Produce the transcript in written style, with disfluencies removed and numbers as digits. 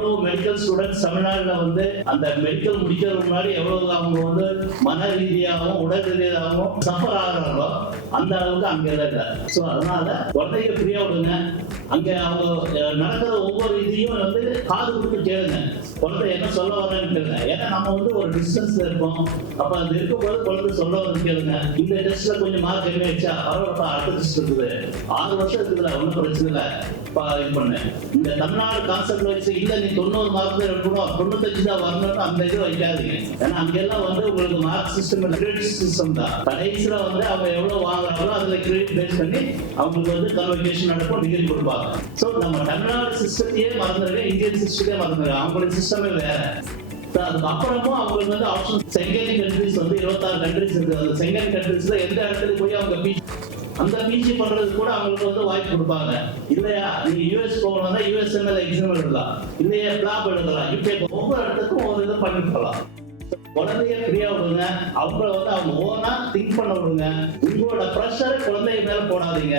எவ்வளவு medical students தமிழ்நாடுல வந்து அந்த மெடிக்கல் முடிக்கிறதுக்கு முன்னாடி எவ்வளவு அவங்க வந்து மன ரீதியாகவும் உடல் ரீதியாகவும் சஃபர் ஆகுறாங்களோ அந்த அளவுக்கு அங்க இல்லை. ஸோ அதனால குழந்தைங்க ஃப்ரீயா விடுங்க. அங்க அவங்க நடக்கிற ஒவ்வொரு இதையும் வந்து காது கொடுத்து கேளுங்க. குழந்தை என்ன சொல்ல வரேன்னு கேளுங்க. ஏன்னா நம்ம வந்து ஒரு டிஸ்டன்ஸ்ல இருக்கோம். அப்ப அது இருக்கும்போது குழந்தை சொல்ல வரேன்னு கேளுங்க. இந்த டெஸ்ட்ல கொஞ்சம் மார்க் கம்மி ஆயிடுச்சா, பரவாயில்லப்பா அடுத்த டெஸ்ட் இருக்குது, 6 வருஷம் இருக்குதுல, ஒன்றும் பிரச்சனை இல்லை இது பண்ணு. இந்த தமிழ்நாடு கான்செப்ட் வச்சு இல்ல நீ 90 மார்க் இருக்கணும், 95 தான் வரணும்னு அந்த இது வைக்காதீங்க. ஏன்னா அங்கெல்லாம் வந்து உங்களுக்கு மார்க் சிஸ்டம் கிரெடிட் சிஸ்டம் தான். கடைசியில வந்து அவங்க எவ்வளவு வாங்குறாங்களோ அதுல கிரெடிட் பேஸ் பண்ணி அவங்களுக்கு வந்து கன்வர்கேஷன் நடக்கும், டிகிரி கொடுப்பாங்க. ஸோ நம்ம தமிழ்நாடு சிஸ்டத்தையே மறந்துடுங்க, இந்தியன் சிஸ்டத்தையே மறந்துடுங்க. அவங்களுடைய சிஸ்டமே வேற. அதுக்கப்புறமும் அவங்களுக்கு வந்து ஆப்ஷன் செங்கன் கண்ட்ரிஸ் வந்து 26 கண்ட்ரிஸ் இருக்கு. அந்த செங்கன் கண்ட்ரிஸ்ல எந்த இடத்துல போய் அவங்க அந்த பிஜி பண்றது கூட அவங்களுக்கு வந்து வாய்ப்பு கொடுப்பாங்க. இல்லையா நீங்க யூஎஸ் போகணும்னா யூஎஸ்எம்எல் எக்ஸாம் எழுதலாம், இல்லையா பிளாப் எழுதலாம், யூகே ஒவ்வொரு இடத்துக்கும் ஒரு இது பண்ணிக்கலாம். குழந்தைய ஃப்ரீயா விடுங்க. அவங்கள வந்து அவங்க ஓனா திங்க் பண்ண விடுங்க. உங்களோட ப்ரெஷர் குழந்தைங்க மேல போடாதீங்க.